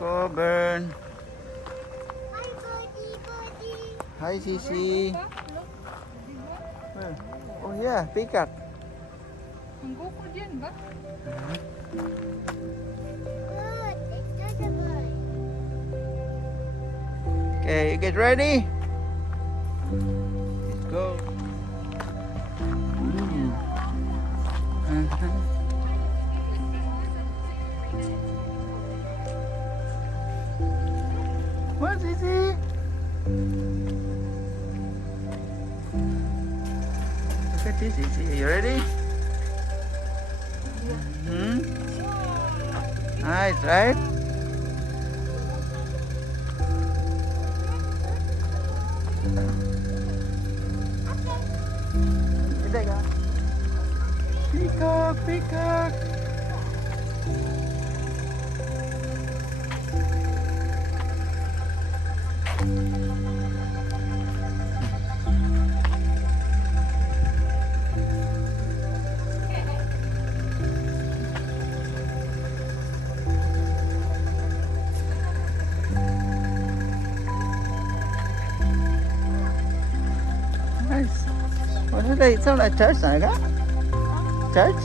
Cavern. Hi, buddy. Hi, Sisi. Oh yeah, peacock. Ang guko dyan ba? Good. It's not a bird. Okay, you get ready? Let's go. What is it? Look at this, Izzy. Are you ready? Nice, right? Peacock, peacock. Nice. What is it? It sounds like church, Naga? Church?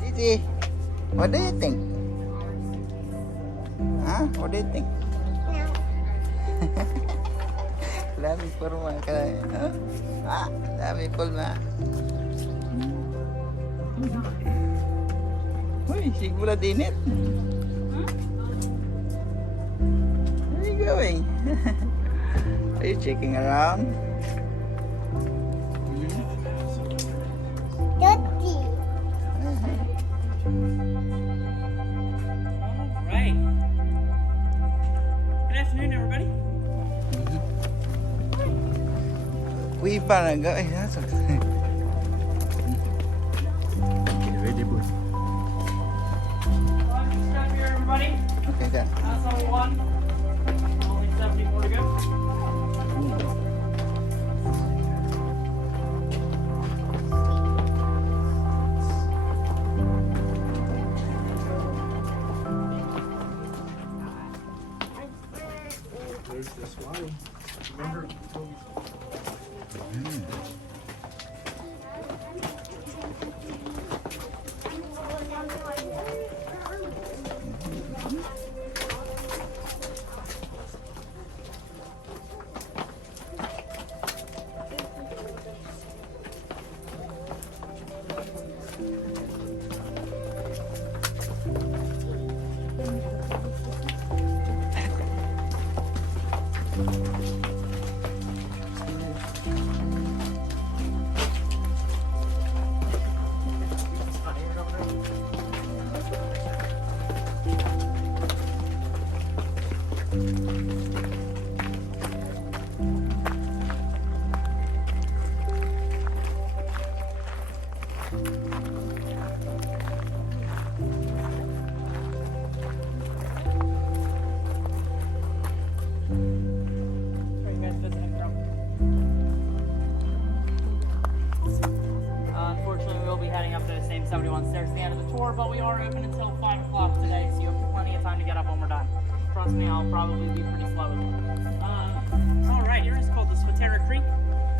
Gigi, what do you think? Huh? What do you think? Dami forma ka. Huh? Ah, dami forma. Uy, sigula dinit. Where are you going? Are you checking around? Dirty. Right. Good afternoon, everybody. Quy ba là gợi hết rồi. Okay, ready, boy. Stop here, everybody. Okay, done. That's all one. Only 70 more to go. There's this water. Remember? Where are you guys visiting from? Unfortunately, we will be heading up to the same 71 stairs at the end of the tour, but we are open until 5 o'clock today, so you have plenty of time to get up when we're done. Trust me, I'll probably be pretty slow with it. Alright, here is called the Swatara Creek,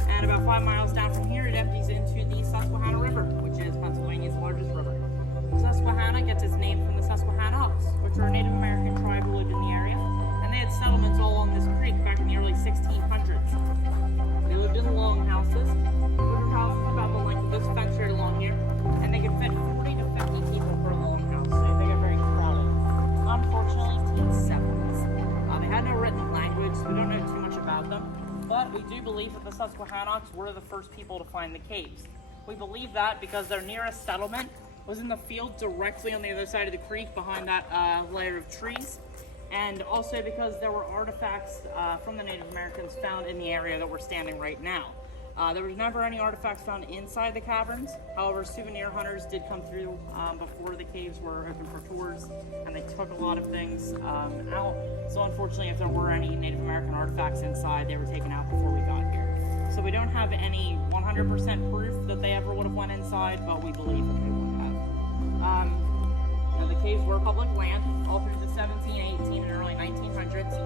and about 5 miles down from here, it empties into the Susquehanna River, which is Pennsylvania's largest river. Susquehanna gets its name from the Susquehannocks, which are a Native American tribe who lived in the area, and they had settlements all along this creek back in the early 1600s. They lived in longhouses. Lived houses about the length of this fence right along here, and they could fit 40 to 50 people per longhouse, so they get very crowded. Unfortunately, teens settlements. They had no written language, so we don't know too much about them, but we do believe that the Susquehannocks were the first people to find the caves. We believe that because their nearest settlement was in the field directly on the other side of the creek behind that layer of trees, and also because there were artifacts from the Native Americans found in the area that we're standing right now. There was never any artifacts found inside the caverns. However, souvenir hunters did come through before the caves were open for tours, and they took a lot of things out. So unfortunately, if there were any Native American artifacts inside, they were taken out before we got here. So we don't have any 100% proof that they ever would have went inside, but we believe that they would have. Now the caves were public land all through the 17, 18, and early 1900s,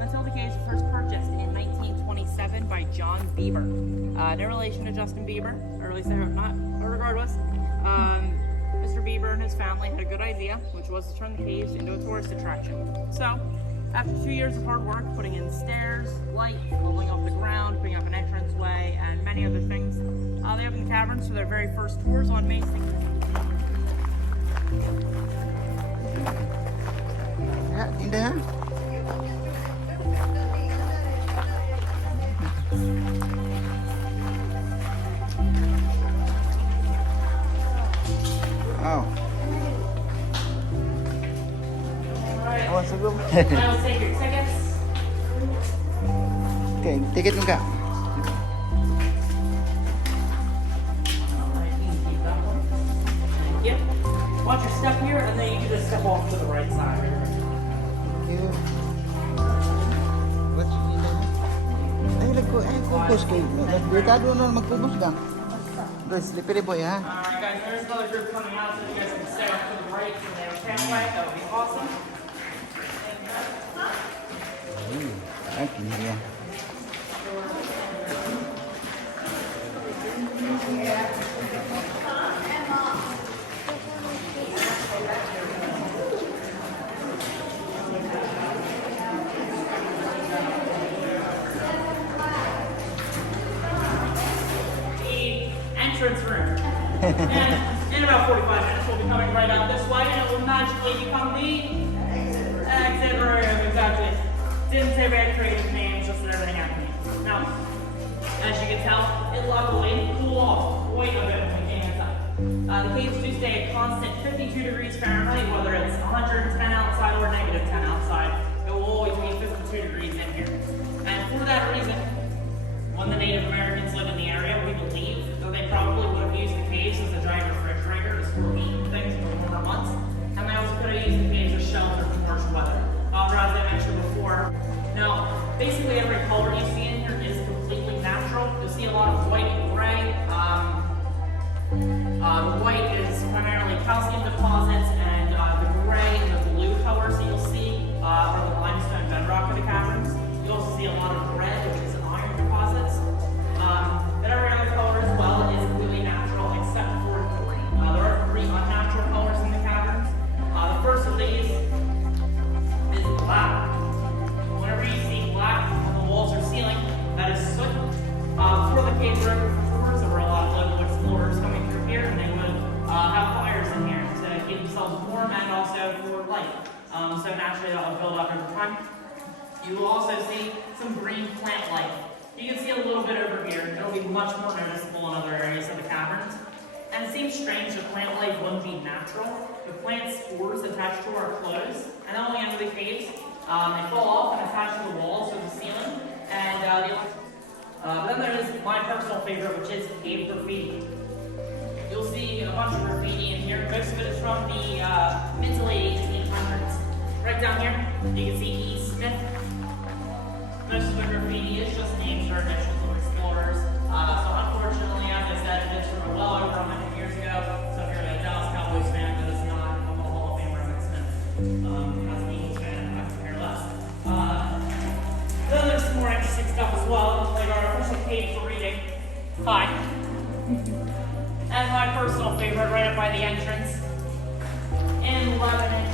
until the caves were first purchased in 1927 by John Bieber. No relation to Justin Bieber, or at least I hope not, but regardless, Mr. Bieber and his family had a good idea, which was to turn the caves into a tourist attraction. So, after 2 years of hard work, putting in stairs, light, leveling up the ground, putting up an entranceway, and many other things, they opened the caverns for their very first tours on May 16th. Ya, indah. Oh. Awas sebelum. Now take your tickets. Okay, tiket mo ka. Yep. Watch your step here, and then you can just step off to the right side. Thank you. What's kubos kayo. Bertado na magkubos lang. Guys, slippery boy, ha? Alright guys, there's another group coming out, so you guys can stay off to the right from their campsite. That would be awesome. Okay, yeah. Entrance room. And in about 45 minutes, we'll be coming right out this way, and it will magically become the exit room. Exactly. Didn't say very creative names, just that everything happened. Now, as you can tell, it luckily cooled off quite a bit when we came inside. The caves do stay a constant 52 degrees Fahrenheit, whether it's 110 outside or negative 10 outside. It will always be 52 degrees in here. And for that reason, when the Native Americans lived in the area, we believe that they probably would have used the caves as a giant refrigerator to store meat and things in the warmer months. And they also could have used the caves as shelter from harsh weather. However, as I mentioned before, now, basically every color you see in here is completely natural. You'll see a lot of white and gray. The white is primarily calcium deposits, and the gray and the blue colors that you'll see are the limestone bedrock of the caverns. You also see a lot of red, which is iron deposits. But every other color as well is completely natural, except for three. There are three unnatural colors in the caverns. The first of these is black. Whenever you see black on the walls or ceiling, that is soot. Before the caves were open for tours, there were a lot of local explorers coming through here, and they would have fires in here to keep themselves warm and also for light. So naturally that will build up over time. You will also see some green plant life. You can see a little bit over here. It'll be much more noticeable in other areas of the caverns. And it seems strange that plant life wouldn't be natural. The plant spores attach to our clothes, and then when we enter the caves, they fall off and attach to the walls or the ceiling. And then there is my personal favorite, which is cave graffiti. You'll see a bunch of graffiti in here. Most of it is from the mid to late 1800s. Right down here, you can see E. Smith. Most of the graffiti is just names or initials of explorers. So unfortunately, as I said, it is from well over 100 years ago. So if you're a Dallas Cowboys fan, that is not a Hall of Famer Emmitt Smith. As an Eagles fan, I could care less. Then there's some more interesting stuff as well, like our official page for reading. Hi. And my personal favorite, right up by the entrance, in Lebanon.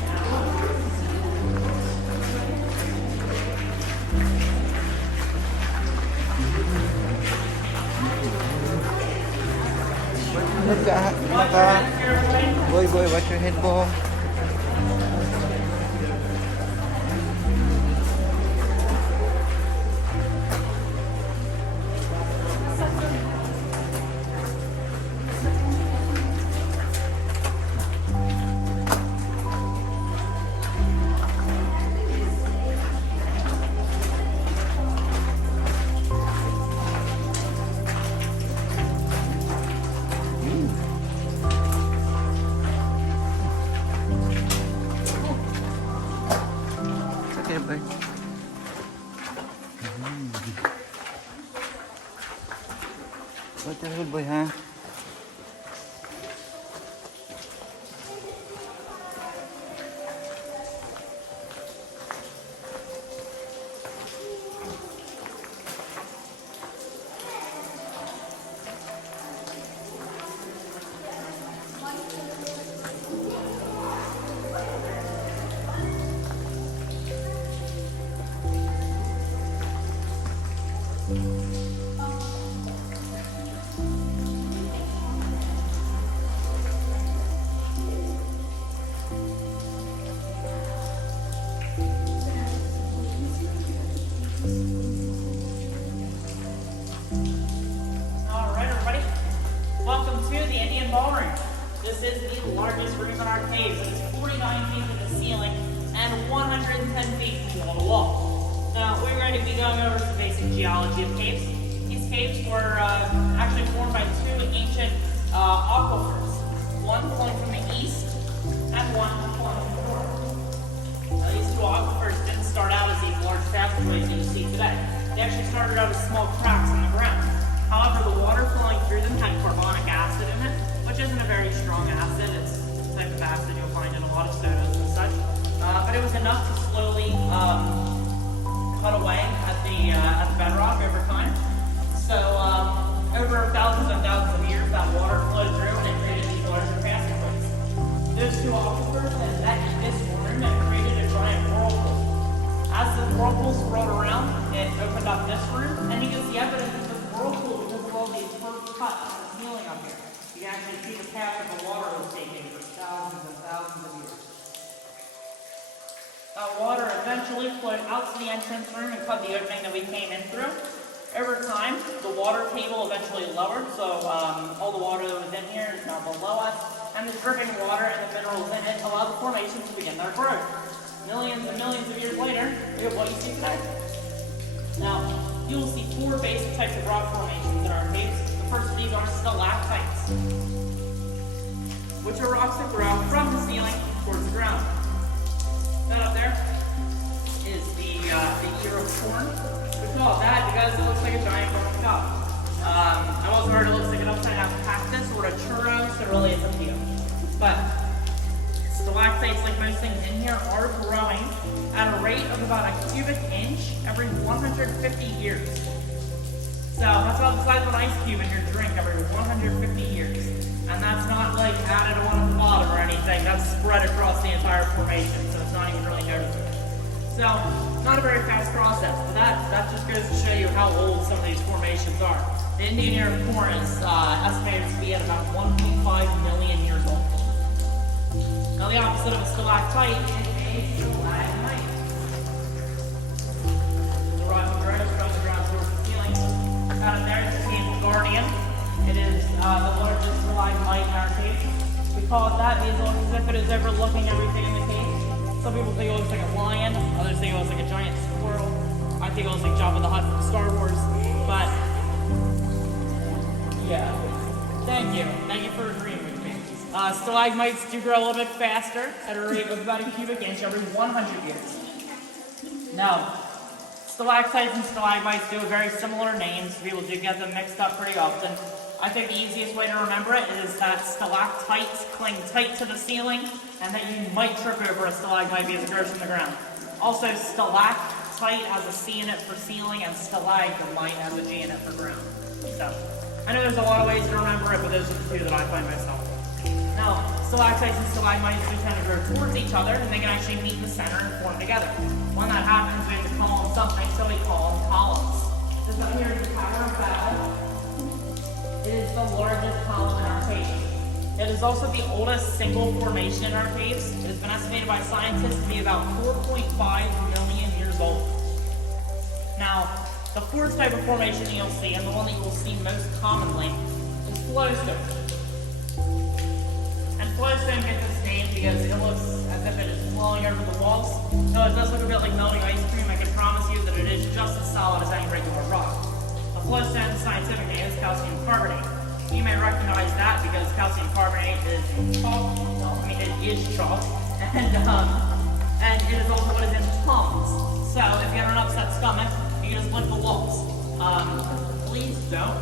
Boy, watch your head, boy. Okay, boy. Watch your head, boy, huh? This is the largest room in our caves. It is 49 feet to the ceiling and 110 feet from wall to wall. Now, we're going to be going over some basic geology of caves. These caves were actually formed by two ancient aquifers, one flowing from the east and one flowing from the north. Now, these two aquifers didn't start out as these large passageways that you see today. They actually started out as small cracks in the ground. However, the water flowing through them had carbonic acid in it, which isn't a very strong acid. It's the type of acid you'll find in a lot of sodas and such. But it was enough to slowly cut away at the bedrock over time. So over thousands and thousands of years, that water flowed through and it created these larger passageways. Those two aquifers then met in this room and created a giant whirlpool. As the whirlpool swirled around, it opened up this room, and you can see evidence of this whirlpool because of all these first cuts in the ceiling up here. You can actually see the path that the water was taking for thousands and thousands of years. That water eventually flowed out to the entrance room and cut the opening that we came in through. Over time, the water table eventually lowered, so all the water that was in here is now below us, and the dripping water and the minerals in it allowed the formation to begin their growth. Millions and millions of years later, we have what you see today. Now, you will see four basic types of rock formations in our caves. The first of these are stalactites, which are rocks that grow from the ceiling towards the ground. That up there is the ear of corn. We call it that because it looks like a giant corn cup. I've also heard it looks like an upside down cactus or a churro, so really it's up to you. But stalactites, like most things in here, are growing at a rate of about a cubic inch every 150 years. So that's about the size of an ice cube in your drink every 150 years. And that's not like added on at the bottom or anything. That's spread across the entire formation, so it's not even really noticeable. So, not a very fast process, but that just goes to show you how old some of these formations are. The Indian ear of corn is estimated to be at about 1.5 million years old. Now the opposite of a stalactite is a stalagmite. The rock grows from the ground towards the ceiling. Out of there is the guardian. It is the largest stalagmite in our cave. We call it that because it looks as if it is overlooking everything in the cave. Some people think it looks like a lion, others think it looks like a giant squirrel. I think it looks like Jabba the Hutt from Star Wars, but yeah. Thank you. Thank you for agreeing with me. Stalagmites do grow a little bit faster at a rate of about a cubic inch every 100 years. Now, stalactites and stalagmites do have very similar names. People do get them mixed up pretty often. I think the easiest way to remember it is that stalactites cling tight to the ceiling and that you might trip over a stalagmite because it grows from the ground. Also, stalactite has a C in it for ceiling and stalagmite has a G in it for ground. So, I know there's a lot of ways to remember it, but those are the two that I find most helpful. Now, stalactites and stalagmites do tend to grow towards each other and they can actually meet in the center and form together. When that happens, we have to call them something, so we call them columns. This up here is the Cavern of Babel. It is the largest column in our cave. It is also the oldest single formation in our caves. It has been estimated by scientists to be about 4.5 million years old. Now, the fourth type of formation you'll see, and the one that you will see most commonly, is flowstone. And flowstone gets its name because it looks as if it is flowing over the walls. No, it does look a bit like melting ice cream. I can promise you that it is just as solid as any regular rock. A flowstone scientifically is calcium carbonate. You may recognize that because calcium carbonate is chalk. Well, I mean, it is chalk. And it is also what is in ponds. So if you have an upset stomach, you can just lick the walls. Please don't.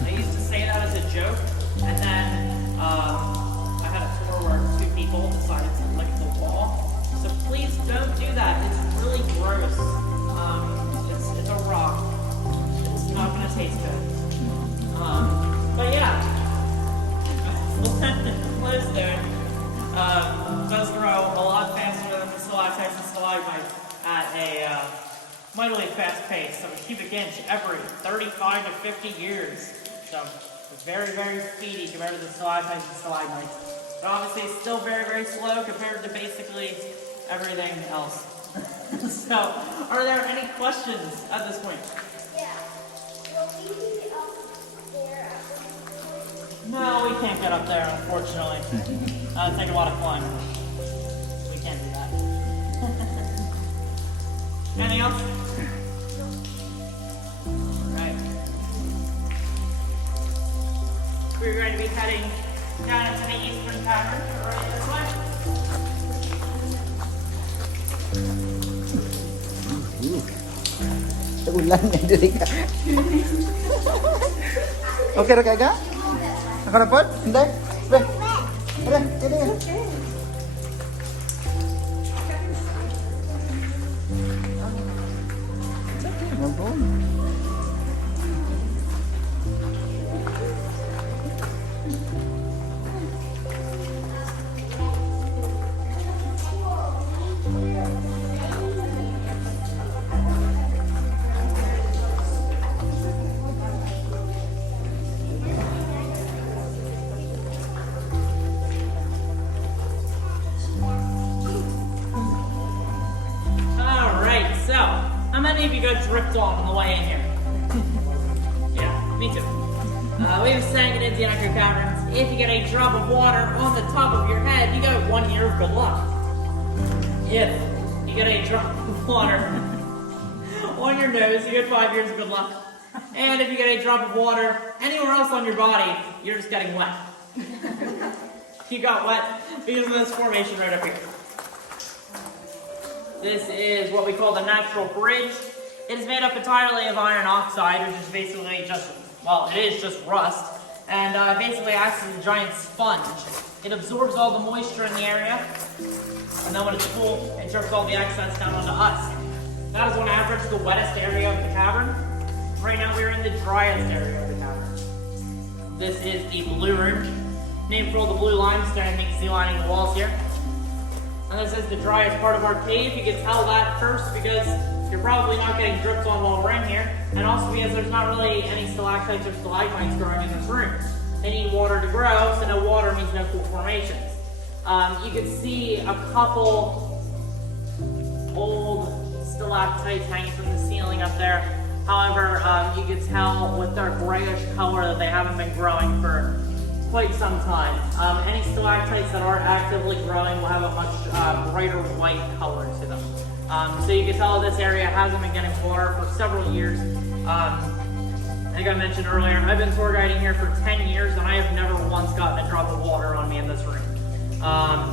I used to say that as a joke, and then I had a tour where two people decided to lick the wall. So please don't do that. It's really gross. It's a rock. It's not going to taste good. But yeah, flowstone does grow a lot faster than the stalactites and stalagmites at a mightily fast pace. So a cubic inch every 35 to 50 years. So it's very, very speedy compared to the stalactites and stalagmites. But obviously it's still very, very slow compared to basically everything else. So, are there any questions at this point? Yeah. Will we be up there at this point? No, we can't get up there, unfortunately. It'd take a lot of climbing. We can't do that. Anything else? Alright. We're going to be heading down into the eastern cavern, right this way. Ulan na diri ka. Okay ra kay ka? Ako na pod? Hindi. Be. Ara, kini. Mabon. How many of you got dripped on the way in here? Yeah, me too. We were saying in the Echo Caverns, if you get a drop of water on the top of your head, you got 1 year of good luck. If you get a drop of water on your nose, you get 5 years of good luck. And if you get a drop of water anywhere else on your body, you're just getting wet. You got wet because of this formation right up here. This is what we call the natural bridge. It is made up entirely of iron oxide, which is basically just, well, it is just rust, and basically acts as a giant sponge. It absorbs all the moisture in the area, and then when it's full, it drips all the excess down onto us. That is on average the wettest area of the cavern. Right now we're in the driest area of the cavern. This is the blue room, named for all the blue limestone you can see lining the walls here. And this is the driest part of our cave. You can tell that first because you're probably not getting dripped on while we're in here, and also because there's not really any stalactites or stalagmites growing in this room. They need water to grow, so no water means no cool formations. You can see a couple old stalactites hanging from the ceiling up there. However, you can tell with their grayish color that they haven't been growing for quite some time. Any stalactites that are actively growing will have a much brighter white color to them. So you can tell this area hasn't been getting water for several years. I think I mentioned earlier, I've been tour guiding here for 10 years and I have never once gotten a drop of water on me in this room.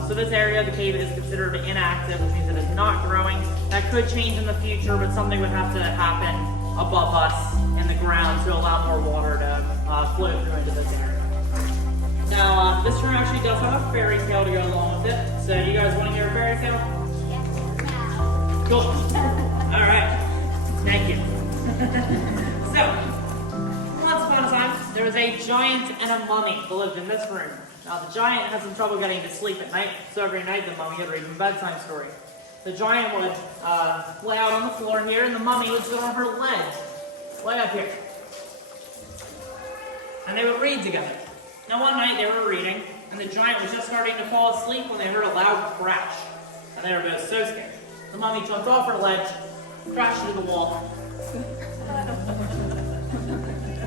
So this area of the cave is considered inactive, which means it is not growing. That could change in the future, but something would have to happen above us in the ground to allow more water to flow through into this area. Now, this room actually does have a fairy tale to go along with it. So, you guys want to hear a fairy tale? Yes. Cool. All right. Thank you. So, once upon a time, there was a giant and a mummy that lived in this room. Now, the giant had some trouble getting to sleep at night, so every night the mummy would read him a bedtime story. The giant would lay out on the floor here, and the mummy would sit on her leg, way up here. And they would read together. Now one night they were reading, and the giant was just starting to fall asleep when they heard a loud crash. And they were both so scared. The mummy jumped off her ledge, crashed into the wall,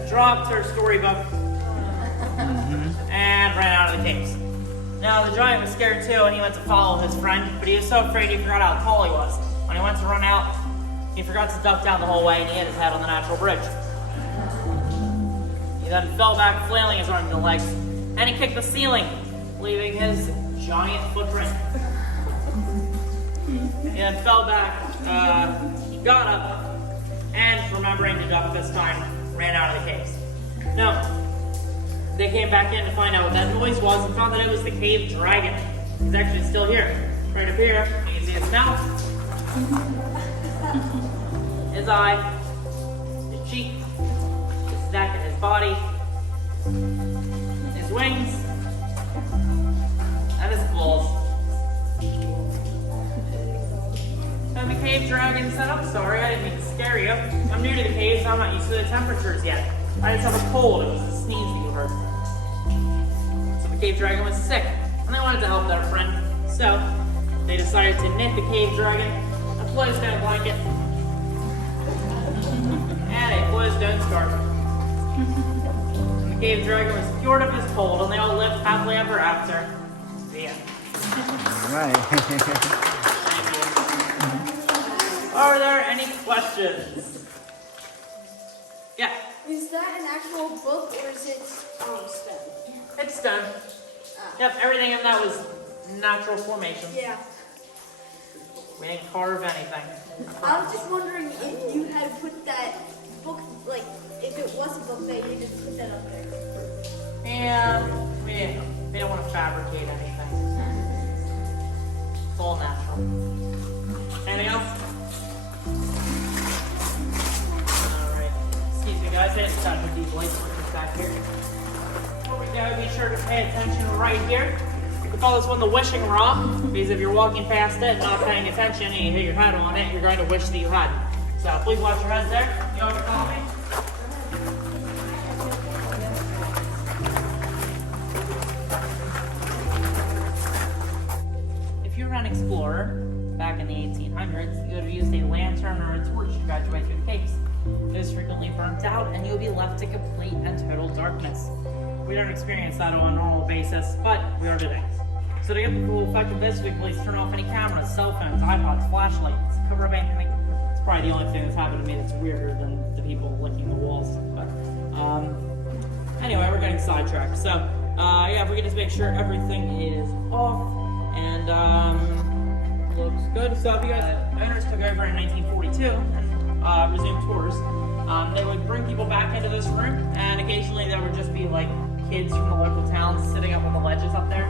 dropped her storybook, and ran out of the caves. Now the giant was scared too, and he went to follow his friend, but he was so afraid he forgot how tall he was. When he went to run out, he forgot to duck down the whole way, and he hit his head on the natural bridge. He then fell back, flailing his arms and legs, and he kicked the ceiling, leaving his giant footprint. He then fell back, he got up, and remembering to duck this time, ran out of the caves. Now, they came back in to find out what that noise was and found that it was the cave dragon. He's actually still here. Right up here, you can see his mouth, his eye, his cheek, his neck and his body, his wings, and his claws. And the cave dragon said, "I'm sorry, I didn't mean to scare you. I'm new to the caves, so I'm not used to the temperatures yet. I just have a cold, it was a sneeze that you heard." So the cave dragon was sick, and they wanted to help their friend. So they decided to knit the cave dragon a closed-down blanket and a closed-down scarf. And the cave dragon was cured of his cold, and they all lived happily ever after. The end. Right. Are there any questions? Yeah. Is that an actual book or is it stone? It's stone. Yep, everything in that was natural formation. Yeah. We didn't carve anything. I was just wondering if you had put that book, like, if it was a book that you just put that up there. Yeah, we don't want to fabricate anything. It's all natural. Anything else? Alright. Excuse me guys, I didn't touch with these lights back here. Before we go, be sure to pay attention right here. You can call this one the wishing rock, because if you're walking past it, not paying attention, and you hit your head on it, you're going to wish that you hadn't. So please watch your heads there. You know what to call me? If you were an explorer back in the 1800s, you would have used a lantern or a torch to guide your way through the caves. It was frequently burnt out, and you would be left to complete and total darkness. We don't experience that on a normal basis, but we are today. So to get the full effect of this, we can please turn off any cameras, cell phones, iPods, flashlights, cover up anything. It's probably the only thing that's happened to me that's weirder than the people licking the walls. But anyway, we're getting sidetracked. So yeah, if we can just make sure everything is off and looks good. So if you guys, owners took over in 1942 and resumed tours, they would bring people back into this room, and occasionally there would just be like kids from the local towns sitting up on the ledges up there.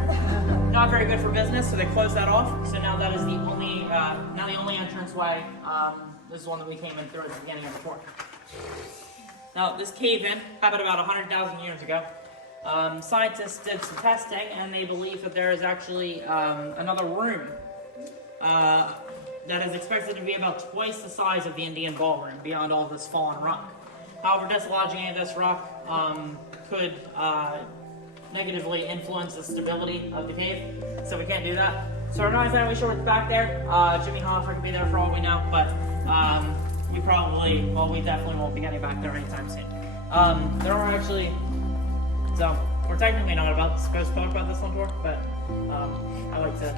Not very good for business, so they closed that off. So now that is the only entranceway. This is one that we came in through at the beginning of the tour. Now this cave-in happened about 100,000 years ago. Scientists did some testing, and they believe that there is actually another room that is expected to be about twice the size of the Indian ballroom beyond all of this fallen rock. However, dislodging any of this rock could negatively influence the stability of the cave, so we can't do that. So we're not exactly sure what's back there. Jimmy Hoffer could be there for all we know, but we definitely won't be getting back there anytime soon. There are actually, so we're technically not supposed to talk about this on tour, but I like to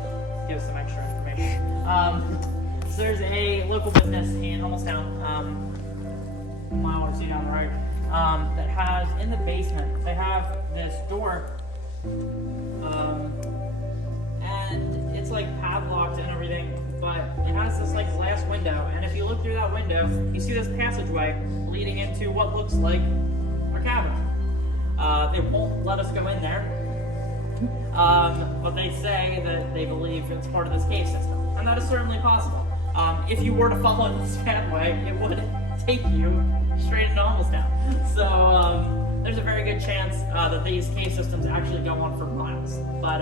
give some extra information. So there's a local business in Hummelstown, a mile or two down the road, that has, in the basement, they have this door, and it's like padlocked and everything, but it has this like glass window, and if you look through that window, you see this passageway leading into what looks like a cavern. They won't let us go in there, but they say that they believe it's part of this cave system, and that is certainly possible. If you were to follow this pathway, it would take you straight into Hummelstown. So there's a very good chance that these cave systems actually go on for miles. But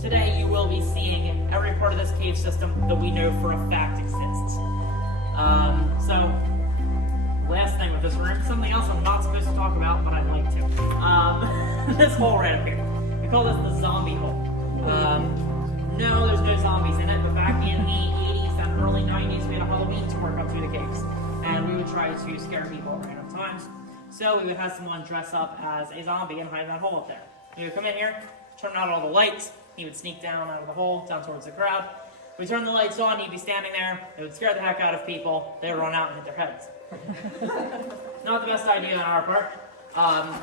today you will be seeing every part of this cave system that we know for a fact exists. So last thing with this room, something else I'm not supposed to talk about, but I'd like to. This hole right up here. We call this the zombie hole. No, there's no zombies in it, but back in the 80s and early 90s, we had a Halloween tour come through the caves. And we would try to scare people at random times. So we would have someone dress up as a zombie and hide in that hole up there. He would come in here, turn out all the lights, he would sneak down out of the hole, down towards the crowd. We turn the lights on, he'd be standing there, it would scare the heck out of people, they would run out and hit their heads. Not the best idea on our part.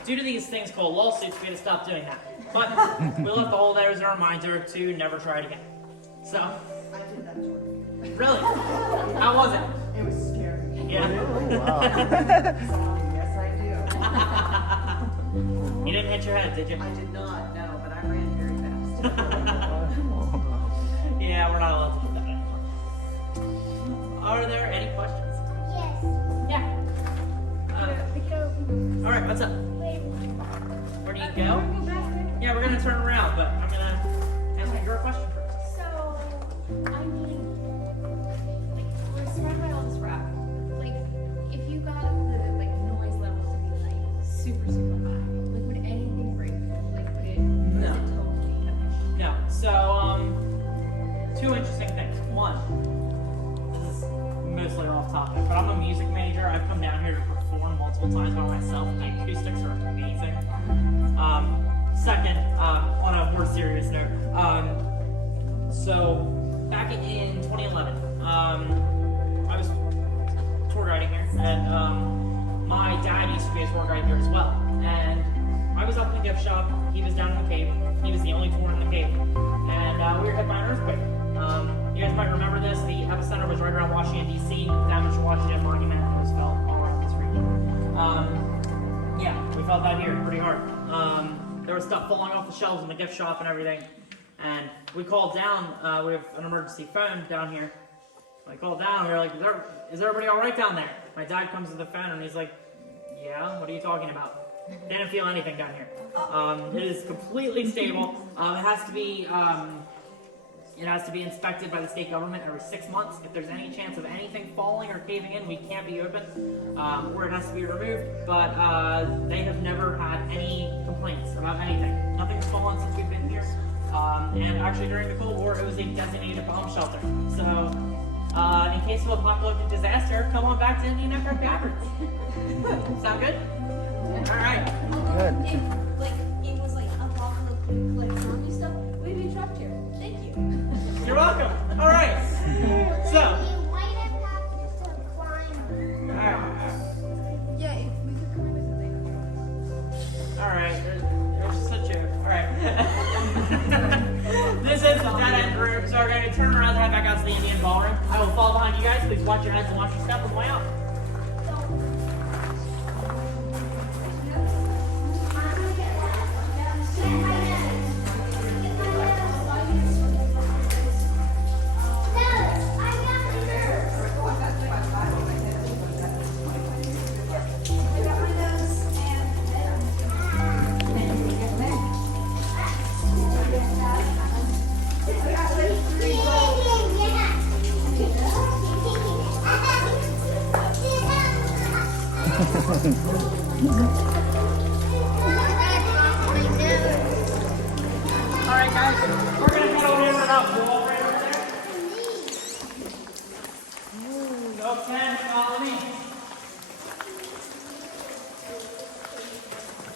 Due to these things called lawsuits, we had to stop doing that. But we left the hole there as a reminder to never try it again. So. I did that tour. Really? How was it? It was scary. Yeah. Wow. Yes, I do. You didn't hit your head, did you? I did not, no, but I ran very fast. Yeah, we're not allowed to do that anymore. Are there any questions? Yes. Yeah. All right, what's up? Wait. Where do you We're go? gonna go back there. Yeah, we're gonna turn around, but I'm gonna answer your question first. So, I mean, like, we're surrounded by all this rock. Like, if you got the noise level to be like super, super high, like, would anything break? Like, would it? No. Is it totally okay? No. So, two interesting things. One, this is mostly off topic, but I'm a music major. I've come down here to perform multiple times by myself. The acoustics are amazing. Second, on a more serious note, so back in 2011, I was tour guiding here, and my dad used to be a tour guide here as well. And I was up in the gift shop, he was down in the cave, he was the only tour in the cave, and we were hit by an earthquake. You guys might remember this, the epicenter was right around Washington, D.C., damage to Washington Monument, and it was felt all around this region. Yeah, we felt that here pretty hard. There was stuff falling off the shelves in the gift shop and everything. And we called down, we have an emergency phone down here. I called down, we were like, is everybody all right down there? My dad comes to the phone and he's like, yeah, what are you talking about? Didn't feel anything down here. It is completely stable. It has to be inspected by the state government every 6 months. If there's any chance of anything falling or caving in, we can't be open, or it has to be removed. But they have never had any complaints about anything. Nothing's fallen since we've been here. And actually, during the Cold War, it was a designated bomb shelter. So, in case of apocalyptic disaster, come on back to Indian Echo Caverns. Sound good? All right. Good. If, like, it was like apocalyptic, like, zombie stuff, we'd be trapped here. Thank you. You're welcome. All right. So. You might have to climb. All right. Yeah, if we could climb it, then. All right. There's such a joke. All right. This is the dead end room, so we're going to turn around and head back out to the Indian ballroom. I will follow behind you guys. Please watch your heads and watch your step on the way out. Alright guys, we're going to head over here and up. We'll walk right over there. Okay, follow me.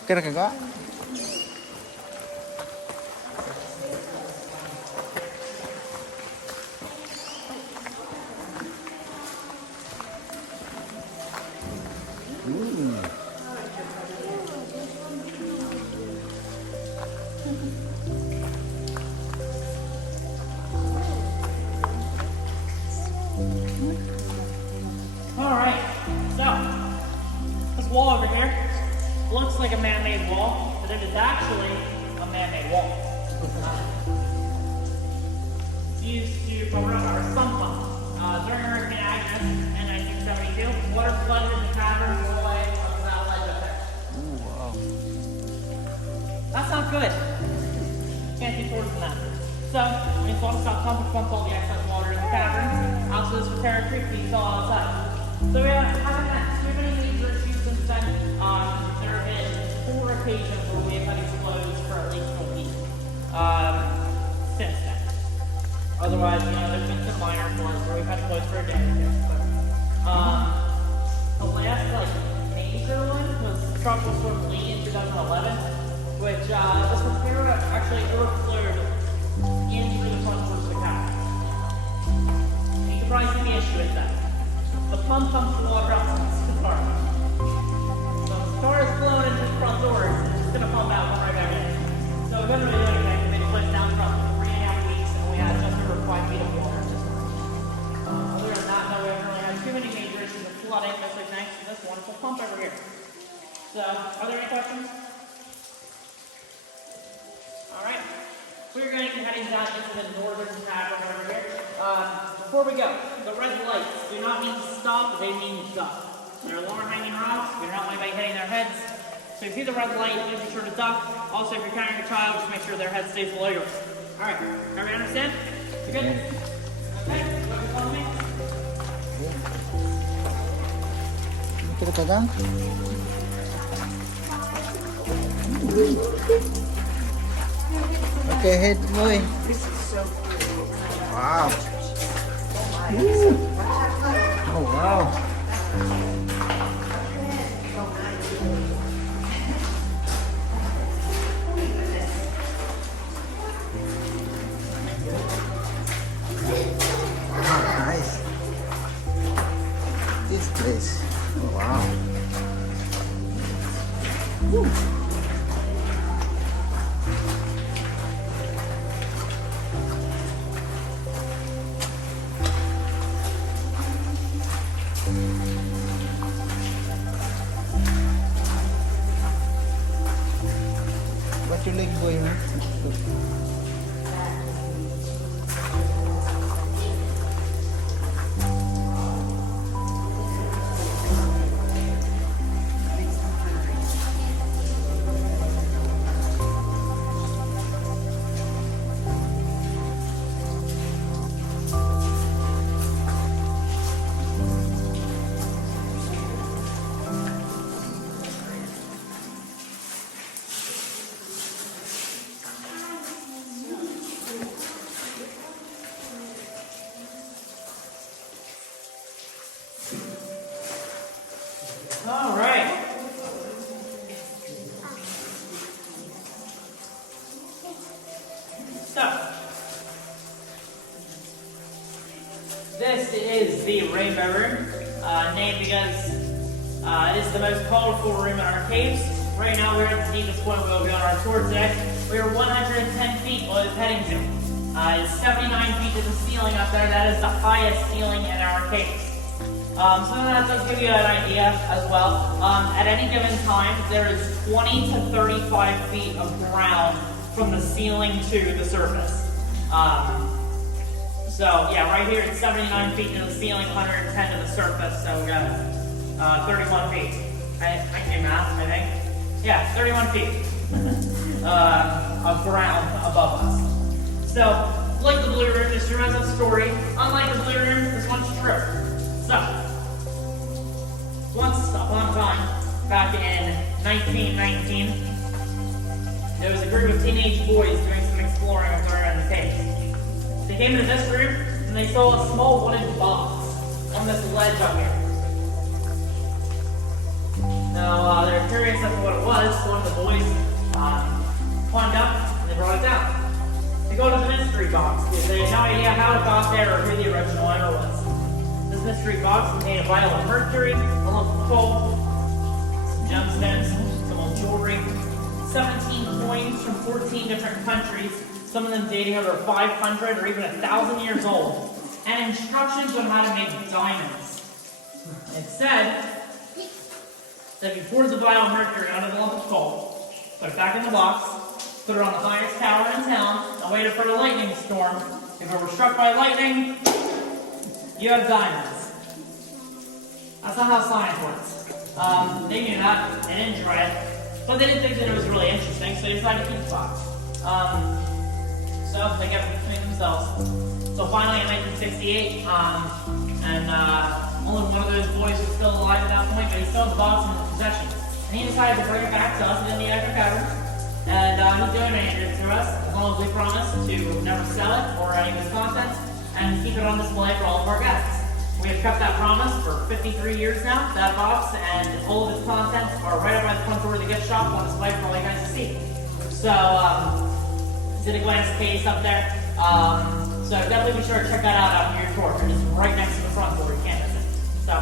Cái này có. Alright, so this wall over here looks like a man-made wall, but it is actually a man-made wall. It's used to cover up our sump pump. During Hurricane Agnes in 1972, water flooded in the cavern all the way up to that ledge up there. Ooh, wow. That's not good. Can't do worse than that. So, we installed a sump pump to pump all the excess water in the caverns out to this riparian creek that you saw outside. So we have a too many major issues since then. There have been 4 occasions where we have had to close for at least a week since then. Otherwise, there's been some minor ones where we've had to close for a day or two. The last major one was Tropical Storm Lee in 2011, which this repair actually overflowed into the front doors of the cabin. You can probably see the issue is that the pump pumps the water out to the car. So if the car is flowing into the front doors, it's just going to pump out right back in. So we couldn't really do anything. They closed down for 3.5 weeks, and we had just over 5 feet of water. Other than that, no, we haven't really had too many major issues of flooding, mostly thanks to this wonderful pump over here. So, are there any questions? Alright, we're going to be heading down into the northern cavern over here. Before we go, the red lights do not mean stop, they mean duck. They're lower hanging rods, we don't want anybody hitting their heads. So if you see the red light, please be sure to duck. Also, if you're carrying a child, just make sure their head stays below yours. Alright, everybody understand? You good? Okay, follow me. Kita pegang. Okay, head boy. Wow. Oh wow. Wow, nice. This place. Oh, wow. Woo. What's your leg, boy, man? All right. So, this is the Rainbow Room, named because it is the most colorful room in our caves. Right now, we're at the deepest point we'll be on our tour today. We are 110 feet below the petting zoo. It's 79 feet to the ceiling up there. That is the highest ceiling in our caves. So that does give you an idea as well. At any given time, there is 20 to 35 feet of ground from the ceiling to the surface. So yeah, right here it's 79 feet to the ceiling, 110 to the surface. So we got 31 feet. I can do math, I think. Yeah, 31 feet of ground above us. So, like the Blue Room, this room has a story. Unlike the Blue Room, this one's true. So, once upon a time, back in 1919, there was a group of teenage boys doing some exploring around the caves. They came into this room, and they saw a small wooden box on this ledge up here. Now, they're curious as to what it was, so one of the boys climbed up, and they brought it down. They go to the mystery box, because they had no idea how it got there or who the original owner was. This mystery box contained a vial of mercury, a lump of coal, some gemstones, some old jewelry, 17 coins from 14 different countries, some of them dating over 500 or even 1,000 years old, and instructions on how to make diamonds. It said that you poured the vial of mercury onto the lump of coal, put it back in the box, put it on the highest tower in town, and waited for a lightning storm. If it were struck by lightning, you have diamonds. That's not how science works. They knew that, they didn't try it, but they didn't think that it was really interesting, so they decided to keep the box. So they kept it between themselves. So finally in 1968, only one of those boys was still alive at that point, but he still had the box in his possession. And he decided to bring it back to us in the Echo Cavern. And he donated it to us, as long as we promised to never sell it or any of its contents, and keep it on display for all of our guests. We have kept that promise for 53 years now. That box and all of its contents are right up by the front door of the gift shop on display for all you guys to see. So, did a glance case up there. So definitely be sure to check that out after your tour. It is right next to the front door. You can't miss it. So,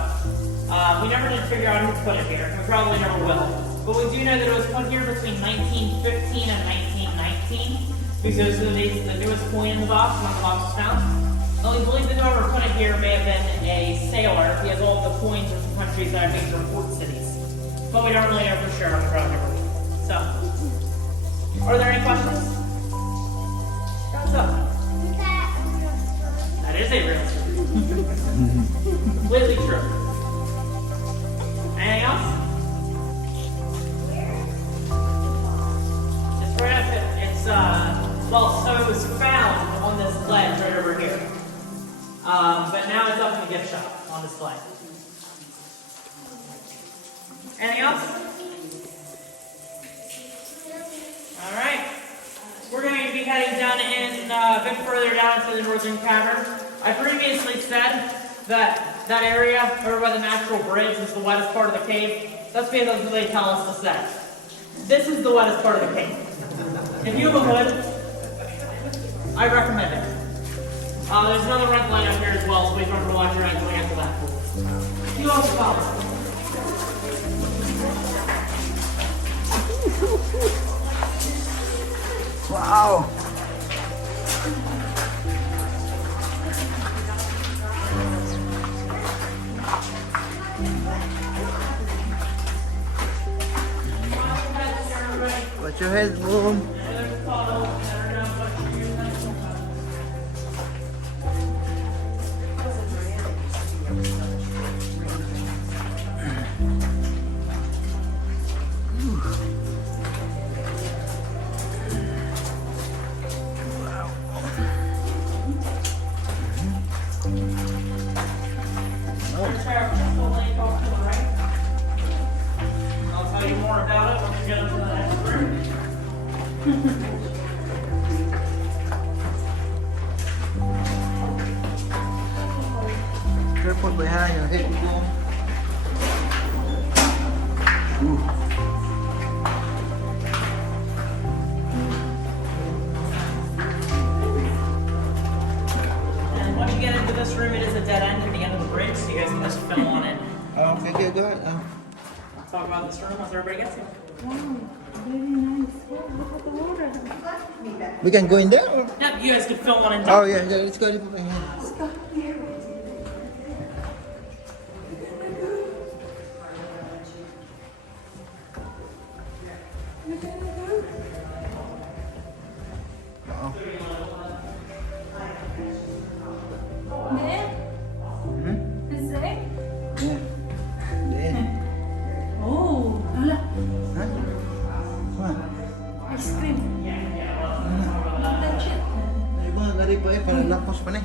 we never did figure out who put it here. We probably never will. But we do know that it was put here between 1915 and 1919 because those are the newest coin in the box when the box was found. Well, we believe that whoever put it here may have been a sailor. He has all of the coins from countries that I think are port cities. But we don't really know for sure on the ground number. So, are there any questions? What's up? That is a real story. Completely true. Anything else? It's right up it. It's, well, so it was found on this ledge right over here. But now it's up in the gift shop on display. Anything else? Alright. We're going to be heading down in a bit further down to the northern cavern. I previously said that that area over by the natural bridge is the wettest part of the cave. That's because that's what they tell us to say. This is the wettest part of the cave. If you have a hood, I recommend it. There's another red light up here as well, so please remember to watch your eyes going after that. You also follow. Wow. Watch your head, boom. I'll tell you more about it once we get into the next room. Careful behind your head, boom. Ooh. And once you get into this room, it is a dead end at the end of the bridge, so you guys can just fill on in. Okay, good, good. Talk about this room once everybody gets here. We can go in there? Or? Yep, you guys can fill one in. Oh, yeah, yeah, let's go. Ice cream. Dari pa para lapos pa ni.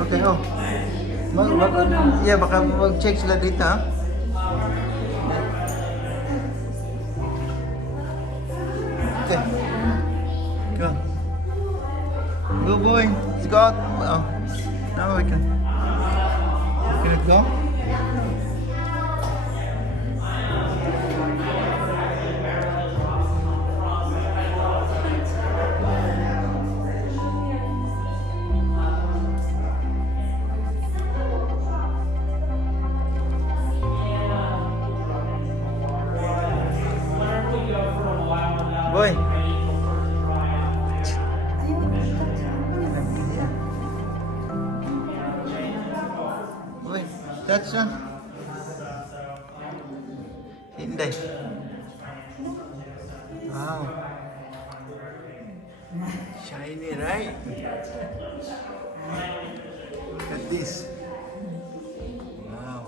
Okay, oh. Yeah, baka mag-check sila dito, ha? Okay. Go. Go, boy. Let's go out. Oh. Now we can. Can it go? Boy. Boy, touch Wow. Shiny, right? Look at this. Wow.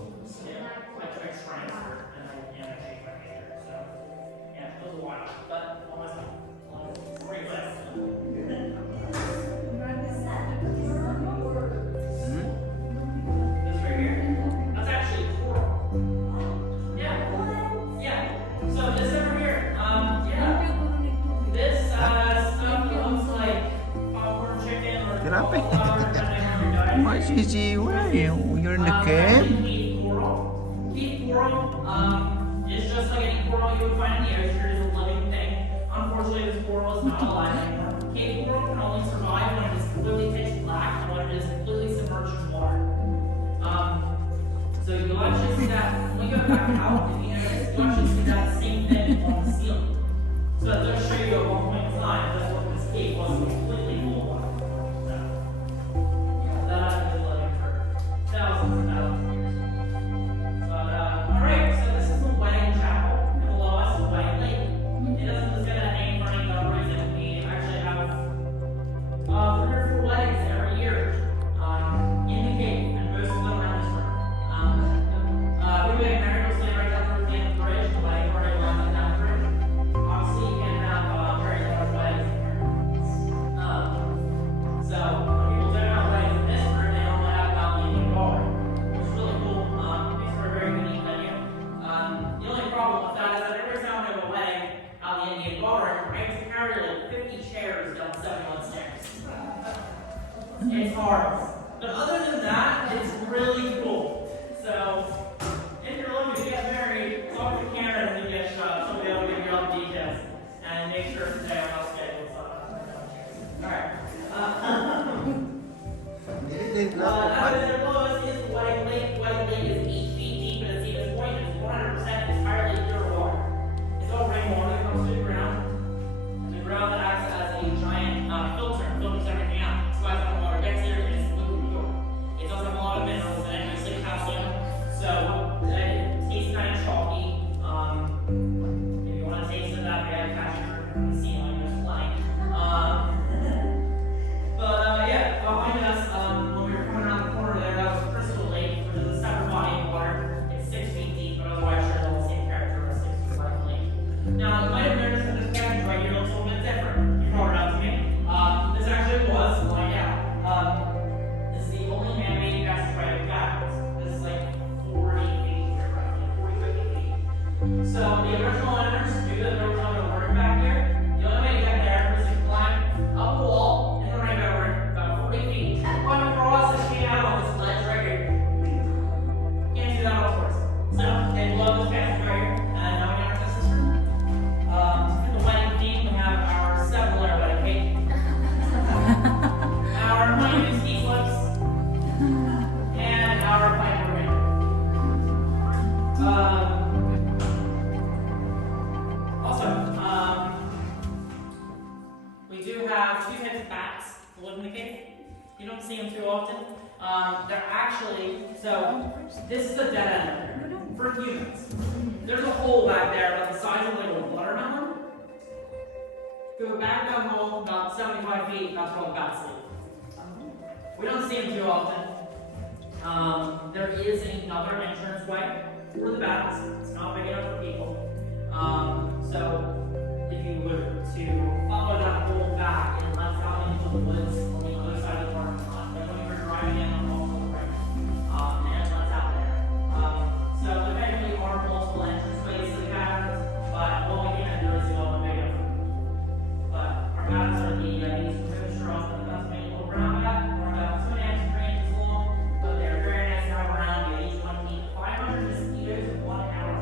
This right here, that's actually coral. Yeah. So this over here, this stuff looks like popcorn chicken or Grabe. cauliflower, depending on your diet. How much is he wearing? You're in the cave? Keith coral. Keith coral is just like any coral you would find in the ocean. It is a living thing. Unfortunately, this coral is not alive anymore. Keith coral can only survive when it is completely pitch black and when it is completely submerged in water. So you'll actually see that when we go back out, if you notice, you'll actually see that same thing on the ceiling. So that does show you at one point in time that's what this cave was completely full of water. So, yeah, that has been living for thousands and thousands of years. But, alright, so this is the wedding chapel, and below us is the wedding lake. It doesn't just get that name for any other reason. We actually have 3 or 4 weddings every year in the cave, and most of them around this room. We get married, we'll stand right down towards the end of the bridge, the wedding party will end down through. Obviously, you can't have very large weddings in here. So, when people don't have weddings in this room, they normally have it out in the Indian ballroom, which is really cool. Makes for a very unique venue. The only problem with that is that every time we have a wedding out in the Indian ballroom, I have to carry like 50 chairs down 71 stairs. It's hard. But other than that, it's really cool. So, if you're looking to get married, talk to Karen when you get shot. She'll be able to give you all the details and make sure to stay on our schedule. Alright. As it below is the wedding lake. Wedding lake is 8 feet deep, and at its point is 100% entirely pure water. It's all rainwater that comes to the ground. And the ground acts as a giant filter and filters everything out. So as the water gets here, it's completely pure. It does have a lot of minerals in it, mostly calcium. So it tastes kind of chalky. If you want to taste of that, we have cashew from the ceiling, there's plenty. But yeah, behind us, when we were coming around the corner there, that was Crystal Lake, which is a separate body of water. It's 6 feet deep, but otherwise shares all the same characteristics as like a lake. Now, you might have noticed that this cabin right here looks a little bit different. You brought it up to me. This actually was lying out. This is the only man-made passageway we've got. This is like 40 feet, roughly 40, 50 feet. So the original owners knew that there was other water back here. The only way to get there was to climb up a wall in the rainbow room, about 40 feet, climb across and came out on this ledge right here. Can't do that on course. So they love this passageway here, and now we have access to this room. For the wedding theme, we have our 7-layer wedding cake. Our honeymoon ski slips, and our pipe ring. Also, we do have 2 types of bats that live in the cave. You don't see them too often. They're actually, so this is the dead end for humans. There's a hole back there about the size of like a watermelon. Go back that hole about 75 feet, that's where all the bats live. We don't see them too often. There is another entrance way for the bats. It's not big enough for people. So if you were to follow that hole back, it lets out into the woods on the other side of the parking lot. Like when we were driving in on the right. And it lets out there. So there technically are multiple entrance ways to the caverns, but what we can't do is go and make them. But our bats are the these Hersheypark off the Pennsylvania little brown bat. We're about 2.5 to 3 inches long, but they're very nice to have around. You each one eat 500 mosquitoes in 1 hour.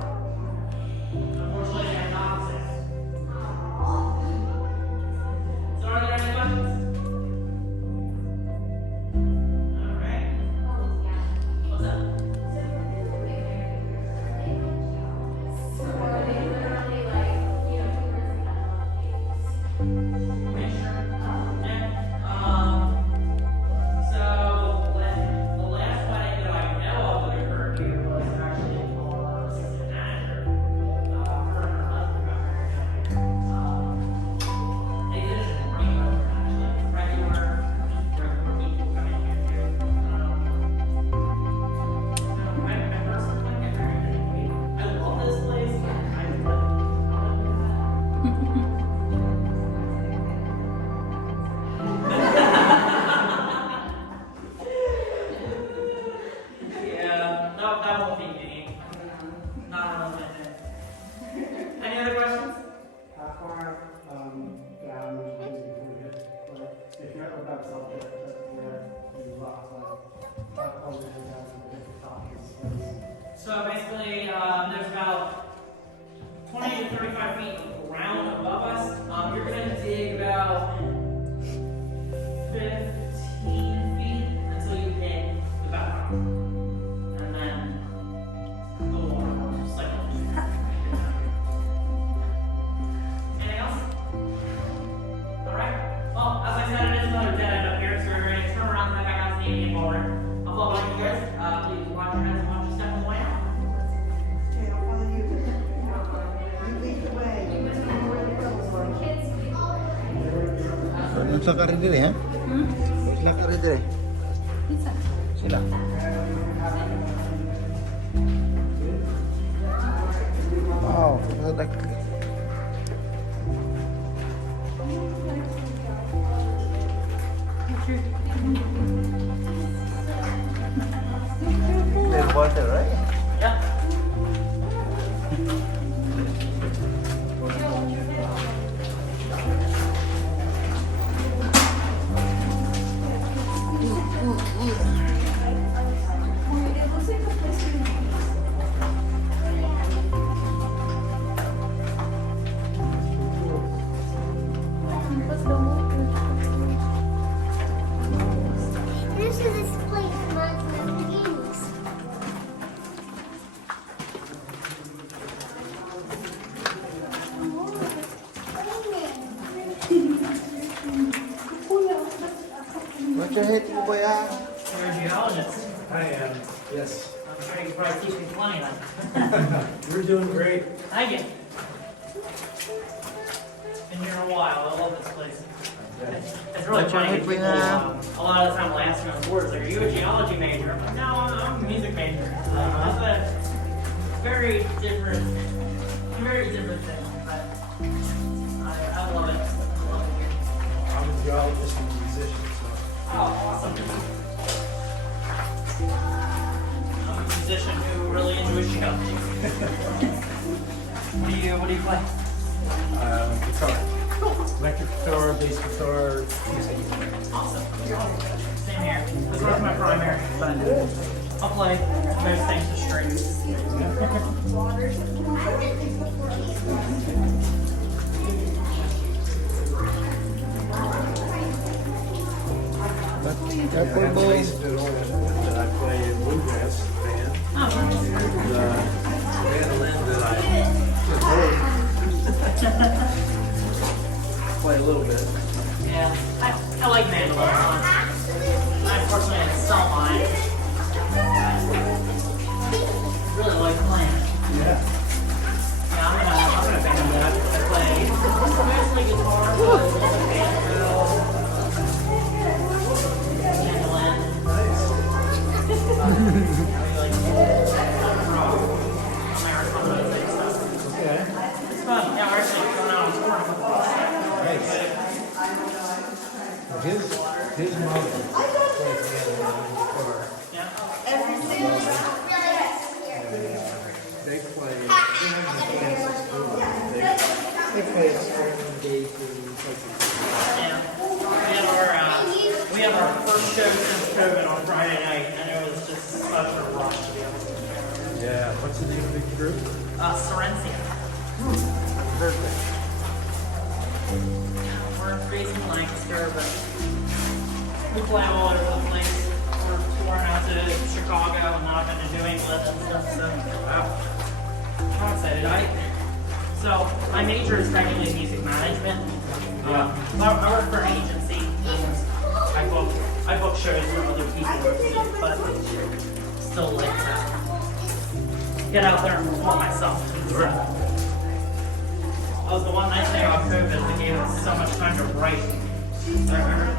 20 to 35 feet ground above us. You're going to dig about 15 feet until you hit the bedrock. And then the water will just cycle. Anything else? Alright. Well, as I said, it is another dead end up here, so we're going to turn around and head back out to the Indian boulder. I'll follow behind you guys. Please watch your heads and watch your step on the way out. Okay, I'll follow you. You lead the way. Let's look at it there, huh? Let's look at it there. Sila. Wow, look at that. There's water, right? Yeah. This is this place reminds me of the games. What's your head, Kuya? You're a geologist. I am. Yes. I'm sure you can probably teach me plenty then. We're doing great. Thank you. Been here a while. I love this place. It's really What's your funny. head, People, Kuya? a lot of the time will ask me on boards, like, are you a geology major? I'm like, no, I'm a music major. That's a very different thing. But I love it. I love it here. I'm a geologist and a musician, Oh, awesome. I'm a musician who really enjoys geology. What do you play? so guitar. Electric guitar, bass guitar, music. Awesome. Same here. This one's my primary, but I'll play most things with strings. That I have a boy. bass fiddle that I play in bluegrass band. And mandolin that I play a little bit. Yeah, I like mandolin. I unfortunately had to sell mine. Really like playing. Yeah. Yeah, I'm gonna band that. I play mostly guitar, but a little bit of banjo, mandolin. Nice. I like rock, American music stuff. Okay. It's fun. Yeah, we're actually going out on tour in a couple weeks. Nice. His mother plays mandolin guitar. Yeah. They play. They play string, gate, and places. Yeah. We have our first show since COVID on Friday night, and it was just such a rush to be able to do. Yeah. What's the name of the group? Serencia. We're based in Lancaster, but we play all over the place. We're touring out to Chicago and now I've been to New England and stuff, so wow. I'm excited. So my major is technically music management. I work for an agency and I book shows for other people, but still like to get out there and perform myself. That was the one nice thing about COVID, that gave us so much time to write.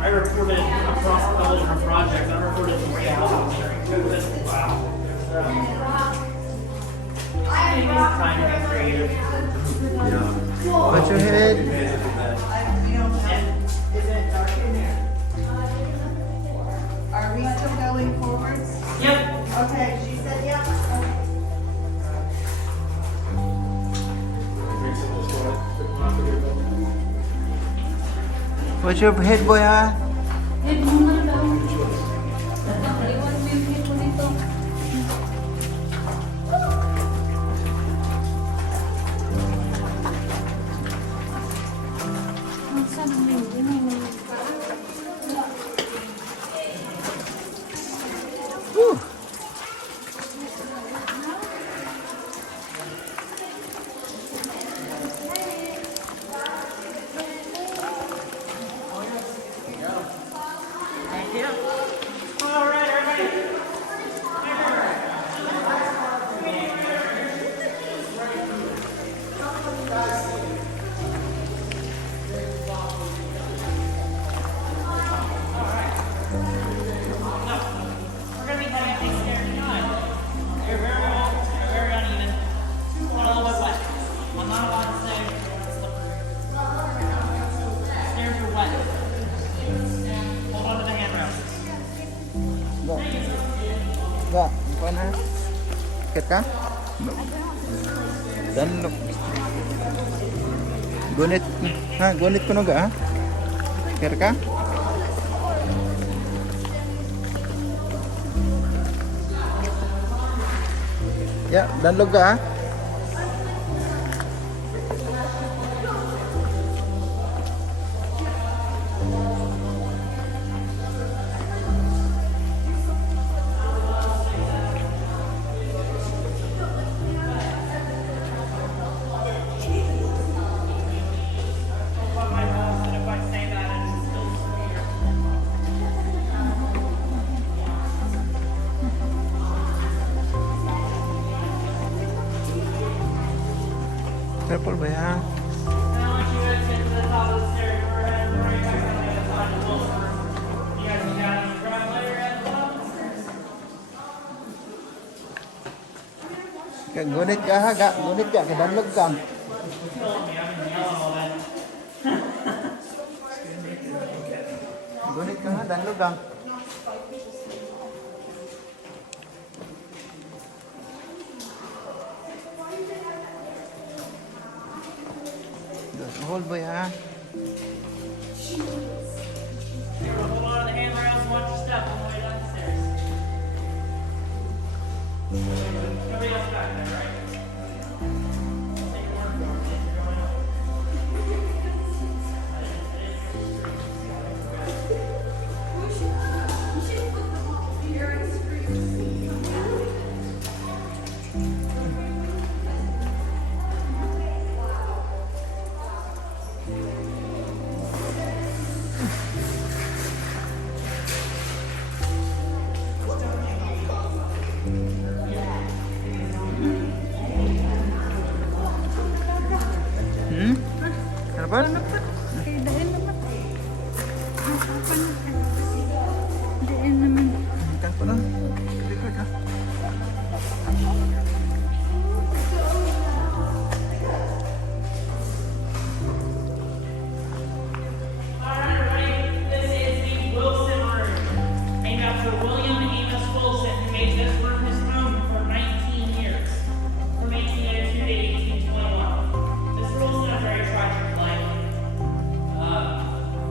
I recorded across the college for projects. I recorded 3 albums during COVID. Wow. So, maybe it's time to be creative. Yeah. What's your head? Is it dark in there? Are we still going forwards? Yep. Okay, she said yep. What's your head, boy, ha? Whew. Thank you. All right, everybody. We're going to be having things here tonight. You're very uneven. And a little bit wet. I'm not allowed to say it's slippery. Stairs are wet. Hold on to the handrails. Enggak, bukan ha? Sakit kah? Dan gunit, ha? Gunit ko na ga ha? Sakit kah? Ya, dan loga ha? My boss said if I say that, it's still severe. Careful ba ya? And I want you guys to get to the top of the stairs. We're heading right back on the other side of the Wilson room. You guys can get on the ground later at the bottom of the stairs. Kaya gunit ka ha? Gunit ka, kaya dan loga. Killing me. I've been yelling all day. Gunit ka ha? Dan loga. Hold ba ya? Hold on to the handrails and watch your step on the way down the stairs. Nobody else back there, right? Say your word for it. You're going up. Kenapa? Kan pernah. Ikut ha? Alright, everybody, this is the Wilson room, named after William Amos Wilson, who made this room his home for 19 years, from 1802 to 1821. Mr. Wilson had a very tragic life.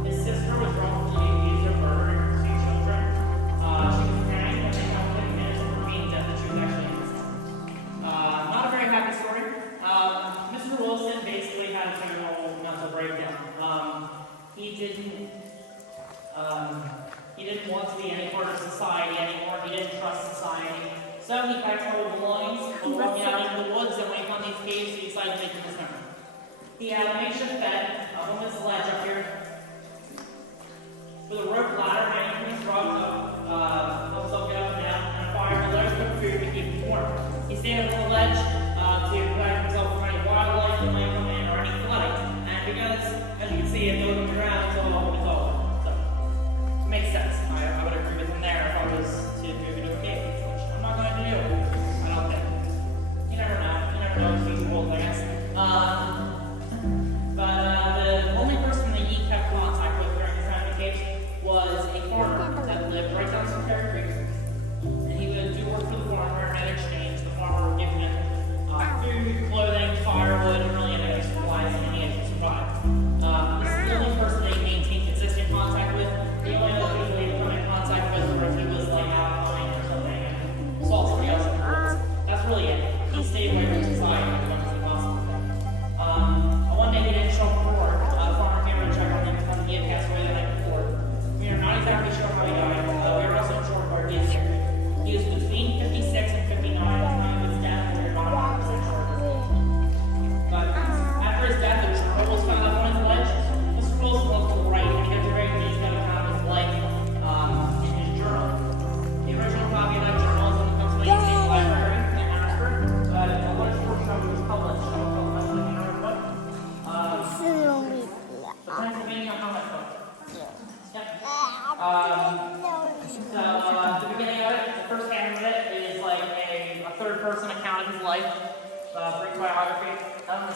His sister was wrongfully accused of murdering her two children. She was hanged when they found within minutes of her being dead that she was actually innocent. Not a very happy story. Mr. Wilson basically had a general mental breakdown. He didn't want to be any part of society anymore. He didn't trust society. So he packed all the belongings and walking out into the woods, and when he found these caves, he decided to make them his home. He had a makeshift bed up on this ledge up here with a rope ladder hanging from his rocks up, helps up, get up and down, and a fire below to cook food to keep him warm. He stayed up on the ledge to protect himself from any wildlife that might come in or any flooding. And because, as you can see, it goes underground, it's all so it makes sense. I would agree with him there if I was to move into a cave, which I'm not going to do. I don't think. You never know. You never know if these worlds, I guess. But the only person that he kept contact with during his time in the caves was a farmer that lived right down some Fair Creek. And he would do work for the farmer, and in exchange, the farmer would give him food, clothing, firewood, and really any supplies that he needed to survive. This is the only person that he maintained consistent contact with. The only other people he would come in contact with were if he was like out hunting or something and saw somebody else in the woods. That's really it. He stayed away from society as much as he possibly could.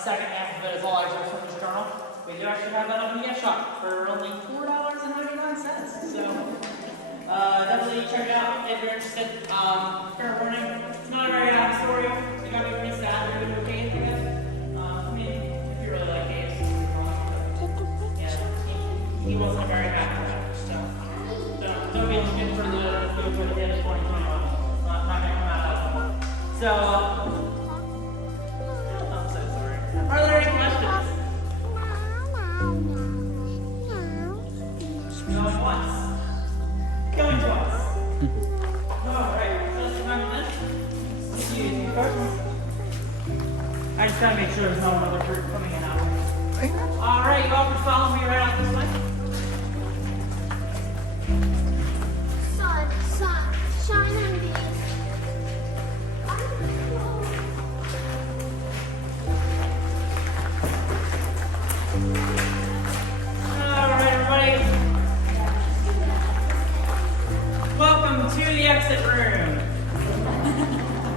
second half of it is all our Surface Journal. We do actually have that up in the gift shop for only $4.99. So definitely check it out if you're interested. Fair warning, it's not a very story. You gotta be pretty sad to do caves, I guess. I mean, if you really like caves, yeah, he wasn't very happy with that. So don't be looking for the hit of 2021. Not gonna come out of that. So I'm so sorry. Are there any questions? Going once. Going twice. Alright, just remember this. Excuse me first. I just gotta make sure there's no other group coming in out. Alright, you all can follow me right out this way. Shine on me. Alright, everybody. Welcome to the exit room.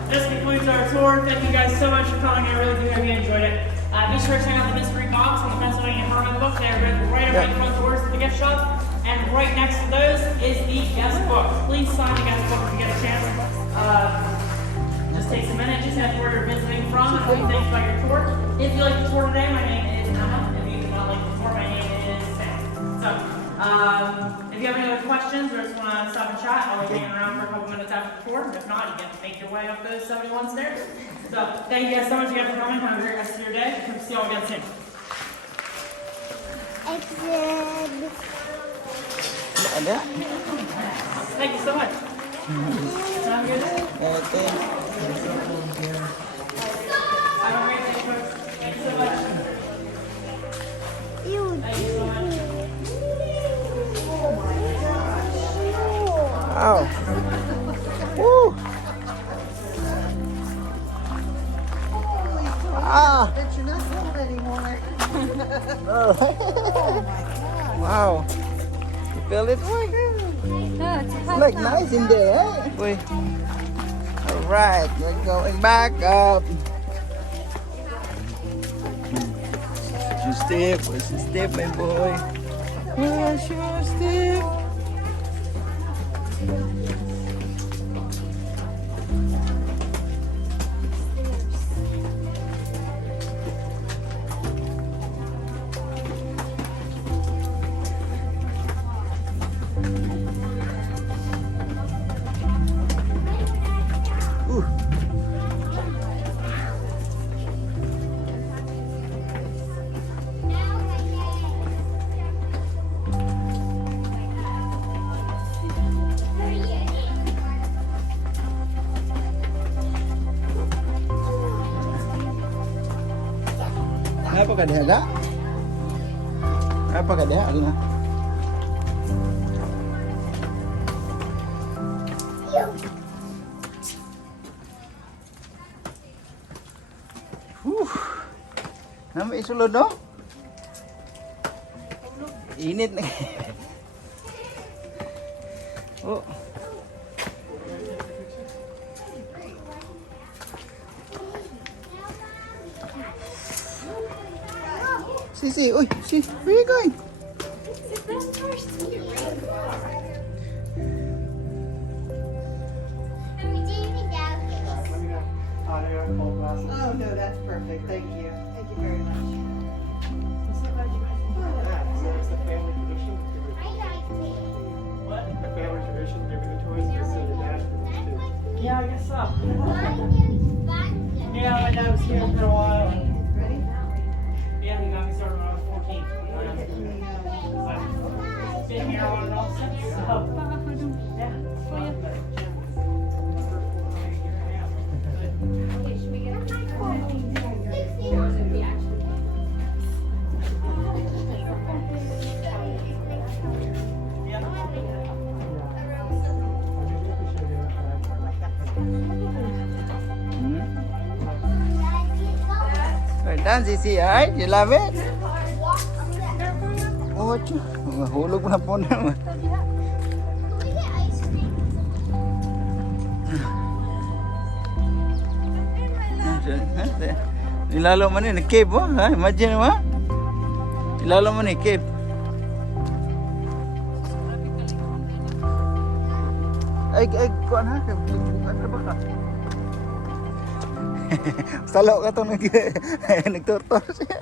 This concludes our tour. Thank you guys so much for coming. I really do hope you enjoyed it. Be sure to check out the mystery box and the Pennsylvania Hermit book. They are right up in front doors of the gift shop. And right next to those is the guest book. Please sign the guest book if you get a chance. Just takes a minute. Just have where you're visiting from and what you think about your tour. If you like the tour today, my name is Emma. If you do not like the tour, my name is Sam. So, if you have any other questions or just want to stop and chat, I'll be hanging around for a couple minutes after the tour. If not, you can make your way up those 71 stairs. So, thank you guys so much again for coming. Have a great rest of your day. Hope to see you all again soon. Exit. Ada? Thank you so much. Have a good day. Okay. Have a great day, folks. Thank you so much. Thank you so much. Wow. Woo. Ah. But you're not cold anymore. Wow. You feel it? It's like nice in there, eh? Wait. Alright, we're going back up. You step, where's the step, my boy? Where's your step? Apa ka diha ga? Apa ka diha Alina? Nama isulod no? Init na. Oh. See, oi, see, where are you going? Oh, no, that's perfect. Thank you. Thank you very much. It's the family tradition. What? The family tradition, giving the toys to the dad too. Yeah, I guess so. Yeah, my dad was here for a while. Ready? Yeah, he got me started when I was 14. I've been here on and off since, so. Yeah. Okay, should we get a or is it the actual? Right, dance easy, alright? You love it? Oh, hulog na po naman. Ilalo man ni cave mo, ha? Imagine mo, ha? Ilalo man ni cave. Ay, kuan ha? Ano ba ka? Salo ka itong nagturtor siya.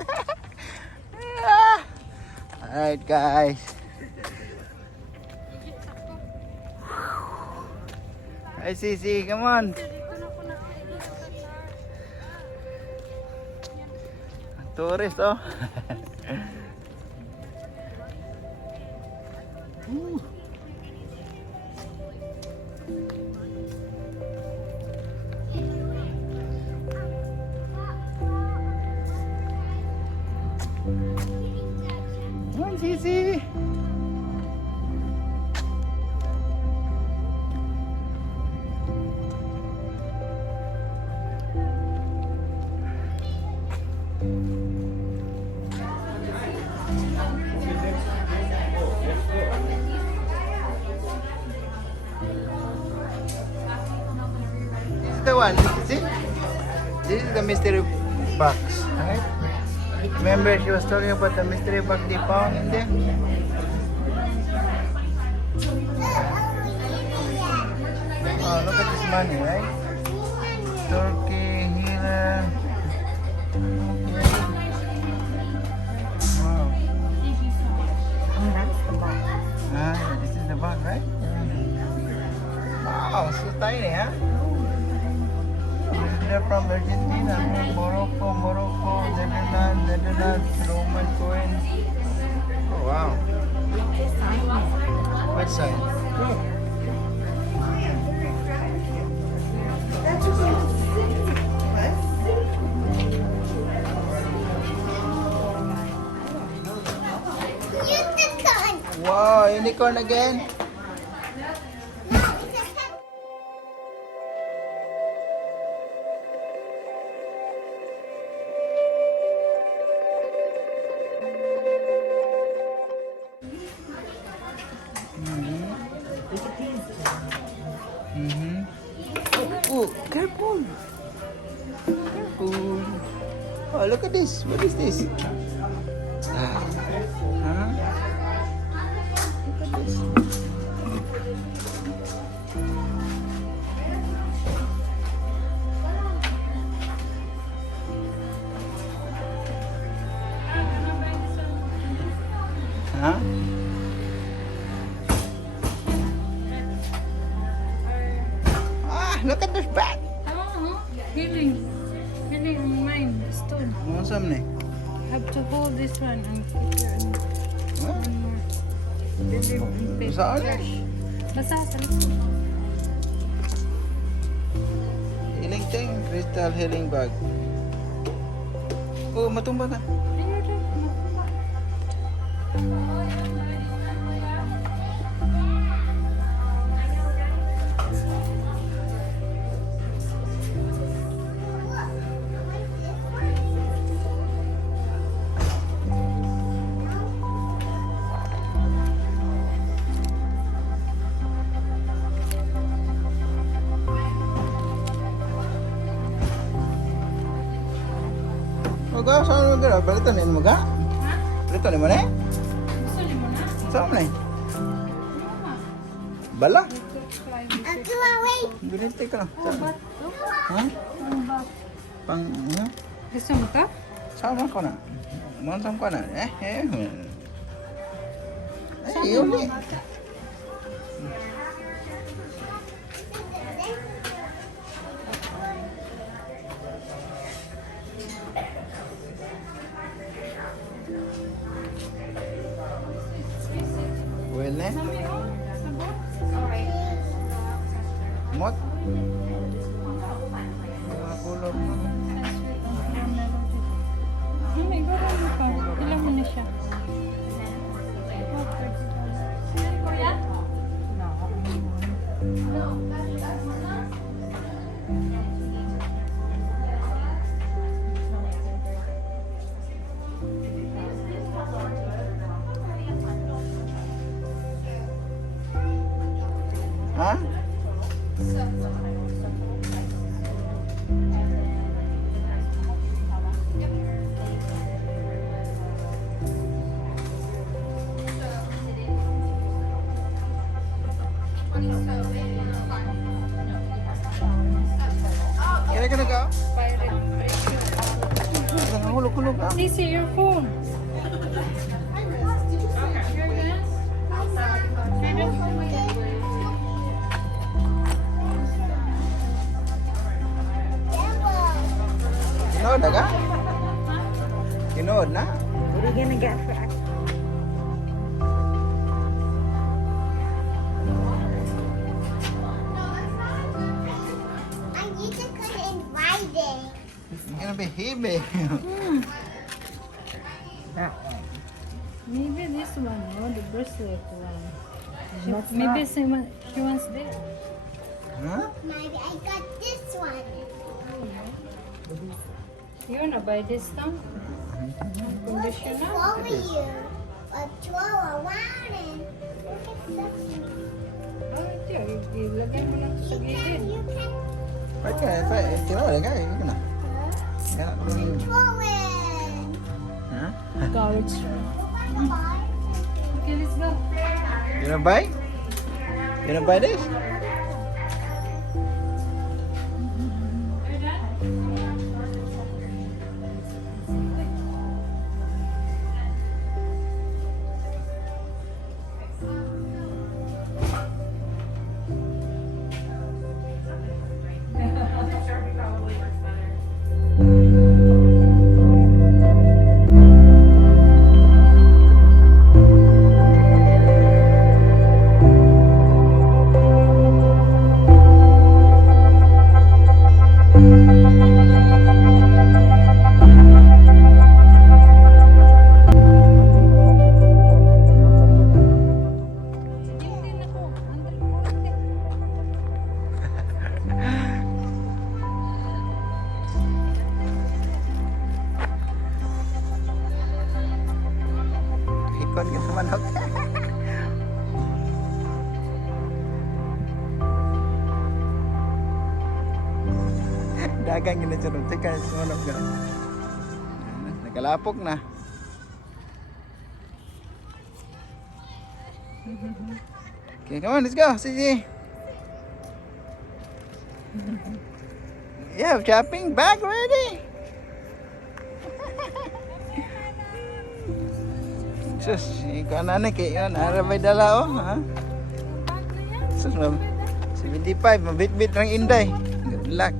Alright guys. Hi Sisi, come on. Tourist oh. Come on Sisi. The one, see? This is the mystery box, right? Remember she was talking about the mystery box they found in there? Oh, look at this money, right? Turkey, Hila. Okay. Wow. Ah, this is the box, right? Wow, so tiny, huh? They're from Argentina, Morocco, Netherlands, Roman coins. Oh wow. What sign? Unicorn. Wow, unicorn again? Oh, careful. Careful. Oh, look at this. What is this? Huh? Look at this. Huh? Look at this bag. Healing mind, stone. Awesome, ne? Have to hold this one and keep your Huh? believe Saan eh? Basta sa likod. Healing thing, crystal healing bag. Oh, matumba ka. Ayun lang, makumba. Oga, saan mo gara? Balitan ni mo ga? Balitan ni mo ne? Gusto niyo mo na? Saan mo ne? Mama. Bala? Uncle, wait. Biniti ka lang. Oh, ba't? Ha? Ang bat. Pang, ano? Gusto mo to? Sama ko na. Mansam ko na. Yun eh. Well, ne? Mot? Mga kulor mo. May gawin mo pa. Ilan mo na siya? Ha? Sisi, your phone. Kinood na ka? Kinood na? What are you gonna get for us? I need to come inviting. It's gonna be heavy. Maybe this one, oh, the bracelet one. Maybe she wants this. Huh? Maybe I got this one. You wanna buy this now? Conditioner? Over you. A throw around and look at this. Oh, ito. Ilagay mo lang sa gilid. You can Phải kinood na ka? Ikaw na. Kaya na. throw it. Huh? College. Okay, let's go. You wanna buy? You wanna buy this? Gilid ako. Andal mo konti. Hikon kita manok. Dagang gina charot. Teka, si manok ka. Nakalapok na. Okay, come on, let's go. Sisi. Yeah, shopping bag ready. Sus, ikaw na kayo na. Arabay dala oh, ha? Sus, 75, mabit-bit ng Inday. Good luck.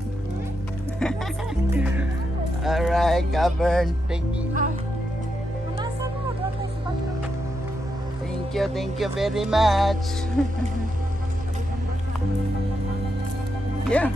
Alright, Cavern, thank you. Thank you very much. Yeah.